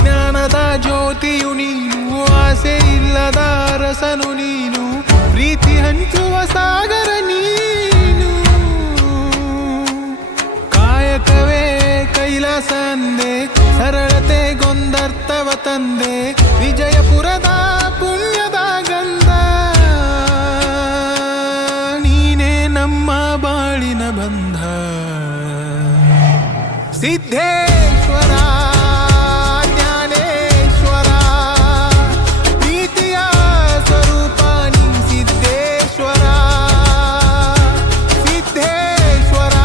ಜ್ಞಾನದ ಜ್ಯೋತಿಯು ನೀನು, ಆಸೆ ಇಲ್ಲದ ಅರಸನು ನೀನು, ಪ್ರೀತಿ ಹಂಚುವ ಸಾಗರ ನೀನು. ಕಾಯಕವೇ ಕೈಲಾಸ ಅಂದೆ, ಸರಳತೆ ಗೊಂದರ್ಥವ ತಂದೆ, ವಿಜಯಪುರದ ಪುಣ್ಯದ ಗಂಧ. ನೀನೇ ನಮ್ಮ ಬಾಳಿನ ಬಂಧ. ಸಿದ್ಧೇಶ್ವರ ಜ್ಞಾನೇಶ್ವರ, ಪ್ರೀತಿಯ ಸ್ವರೂಪ ನೀ ಸಿದ್ಧೇಶ್ವರ. ಸಿದ್ಧೇಶ್ವರ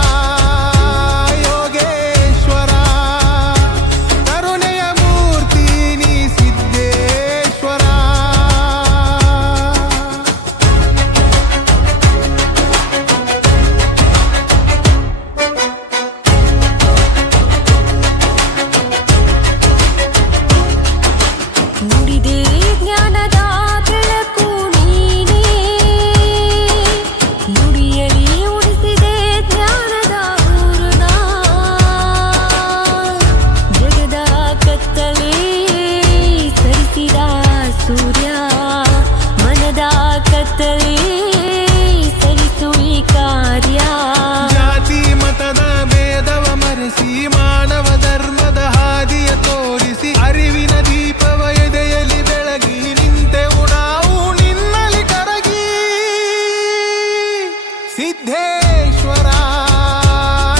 ಯೋಗೇಶ್ವರ, ಕರುಣೆಯ ಮೂರ್ತಿ ನೀ ಸಿದ್ಧೇಶ್ವರ. ನುಡಿದೆ ಜ್ಞಾನದ ಬೆಳಕು ನೀನೇ, ನುಡಿಯಲಿ ಉಳಿಸಿದೆ ಜ್ಞಾನದ ಪೂರ್ಣ. ಜಗದ ಕತ್ತಲೆ ಸರಿಸಿದ ಸೂರ್ಯ, ಮನದ ಕತ್ತಲೆ ಸರಿಸು ಈ ಕಾರ್ಯ. ಜಾತಿ ಮತದ ಭೇದವ ಮರೆಸಿ, ಮಾನವ ಧರ್ಮದ ಹಾದಿಯ ತೋರಿಸಿ, ಅರಿವಿನ ದೀಪವ ಎದೆಯಲ್ಲಿ ಬೆಳಗಿ, ನಿಂತೆವು ನಾವು ನಿನ್ನಲ್ಲಿ ಕರಗಿ. ಸಿದ್ಧೇಶ್ವರ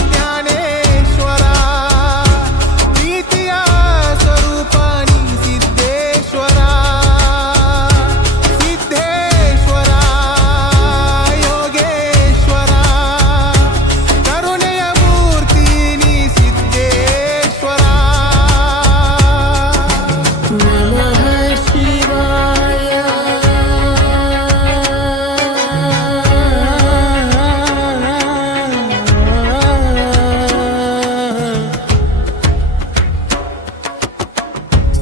ಜ್ಞಾನೇಶ್ವರ, ಪ್ರೀತಿಯ ಸ್ವರೂಪ ನೀ ಸಿದ್ಧೇಶ್ವರ. ಸಿದ್ಧೇಶ್ವರ ಯೋಗೇಶ್ವರ, ಕರುಣೆಯ ಮೂರ್ತಿ ನೀ ಸಿದ್ಧೇಶ್ವರ. ನಮಃ ಶಿವಾಯ.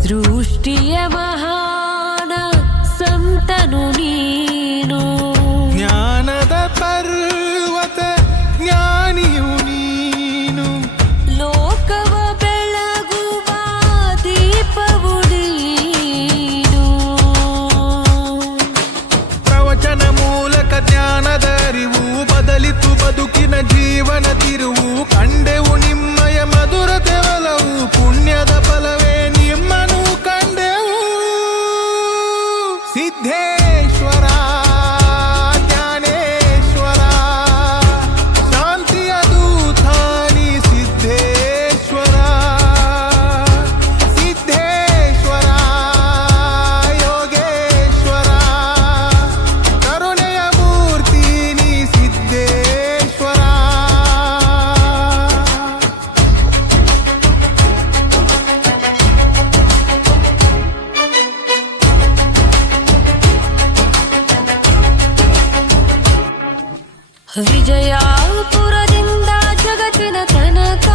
ಸೃಷ್ಟಿಯ ಮಹಾನ ಸಂತನು ನೀನು, ಜ್ಞಾನದ ಪರ್ವತ ಜ್ಞಾನಿಯು ನೀನು, ಲೋಕವ ಬೆಳಗುವ ದೀಪವು ನೀನು. ಪ್ರವಚನ ಮೂಲಕ ಜ್ಞಾನದ ಅರಿವು, ಬದಲಿತು ಬದುಕಿನ ಜೀವನ ತಿರುವು, ಕಂಡೆವು ನಿಮ್ಮಯ ಮಧುರತೆ ಒಲವು, ಪುಣ್ಯದ ಫಲವೇ ನಿಮ್ಮನು ಕಂಡೆವು. ಸಿದ್ಧೇಶ್ವರ ಜ್ಞಾನೇಶ್ವರ, ಶಾಂತಿಯ ದೂತ ನೀ ಸಿದ್ಧೇಶ್ವರ. ಸಿದ್ಧೇಶ್ವರ ಯೋಗೇಶ್ವರ, ಕರುಣೆಯ ಮೂರ್ತಿ ನೀ ಸಿದ್ಧೇಶ್ವರ. ವಿಜಯಪುರದಿಂದ ಜಗತ್ತಿನ ತನಕ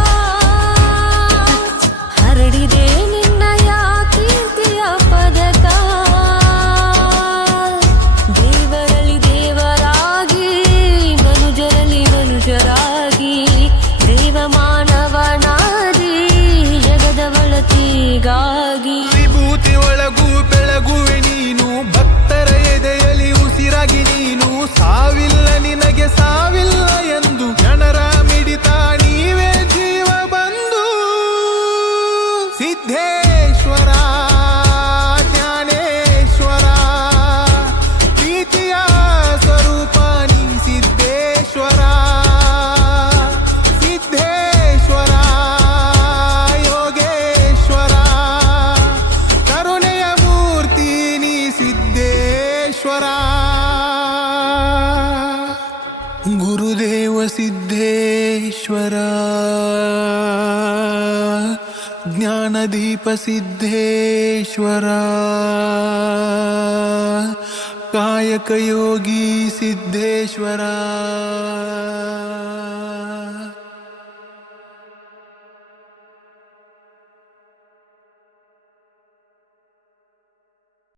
ಹರಡಿದೆ ನಿನ್ನಯ ಕೀರ್ತಿಯ ಪದಕ. ದೇವರಲ್ಲಿ ದೇವರಾಗಿ, ಮನುಜರಲ್ಲಿ ಮನುಜರಾಗಿ, ದೇವ ಮಾನವನಾಗಿ, ಜಗದ ಒಳತಿಗಾಗಿ. ವಿಭೂತಿ ಒಳಗೂ ಬೆಳಗುವೆ ನೀನು, ಭಕ್ತರ ಎದೆಯಲ್ಲಿ ಉಸಿರಾಗಿ ನೀನು, ಸಾವಿಲ್ಲ ನಿನಗೆ ಸಾವಿಲ್ಲ ಎಂದು, ಜನರ ಮಿಡಿತ ನೀವೇ ಜೀವ ಬಂದು. ಸಿದ್ಧೇಶ್ವರ ಜ್ಞಾನೇಶ್ವರ, ಪ್ರೀತಿಯ ಸ್ವರೂಪ ನೀ ಸಿದ್ಧೇಶ್ವರ. ಸಿದ್ಧೇಶ್ವರ ಯೋಗೇಶ್ವರ, ಕರುಣೆಯ ಮೂರ್ತಿ ನೀ ಸಿದ್ಧೇಶ್ವರ. ಗುರುದೇವ ಸಿದ್ಧೇಶ್ವರ, ಜ್ಞಾನದೀಪ ಸಿದ್ಧೇಶ್ವರ, ಕಾಯಕ ಯೋಗಿ ಸಿದ್ಧೇಶ್ವರ.